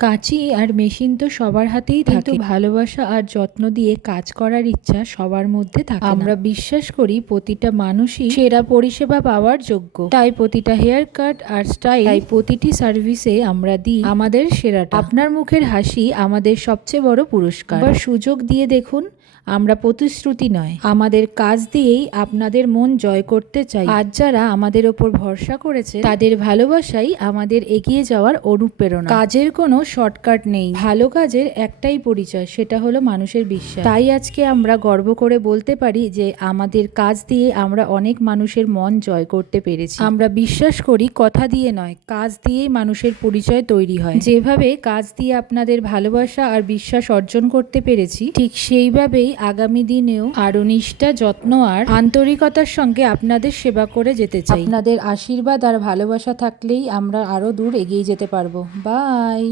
কাঁচি আর মেশিন তো সবার হাতেই থাকে, কিন্তু ভালোবাসা আর যত্ন দিয়ে কাজ করার ইচ্ছা সবার মধ্যে থাকে। আমরা বিশ্বাস করি প্রতিটা মানুষই সেরা পরিষেবা পাওয়ার যোগ্য, তাই প্রতিটা হেয়ার কাট আর স্টাইল, তাই প্রতিটি সার্ভিসে আমরা দিই আমাদের সেরাটা। আপনার মুখের হাসি আমাদের সবচেয়ে বড় পুরস্কার। এবার সুযোগ দিয়ে দেখুন, আমরা প্রতিশ্রুতি নয়, আমাদের কাজ দিয়েই আপনাদের মন জয় করতে চাই। আজ যারা আমাদের ওপর ভরসা করেছে তাদের ভালোবাসাই আমাদের এগিয়ে যাওয়ার অনুপ্রেরণা। কাজের কোনো শর্টকাট নেই, ভালো কাজের একটাই পরিচয়, সেটা হলো মানুষের বিশ্বাস। তাই আজকে আমরা গর্ব করে বলতে পারি যে আমাদের কাজ দিয়ে আমরা অনেক মানুষের মন জয় করতে পেরেছি। আমরা বিশ্বাস করি কথা দিয়ে নয়, কাজ দিয়েই মানুষের পরিচয় তৈরি হয়। যেভাবে কাজ দিয়ে আপনাদের ভালোবাসা আর বিশ্বাস অর্জন করতে পেরেছি, ঠিক সেইভাবেই আগামী দিনেও আরো নিষ্ঠা, যত্ন আর আন্তরিকতার সঙ্গে আপনাদের সেবা করে যেতে চাই। আপনাদের আশীর্বাদ আর ভালোবাসা থাকলেই আমরা আরো দূর এগিয়ে যেতে পারবো। বাই।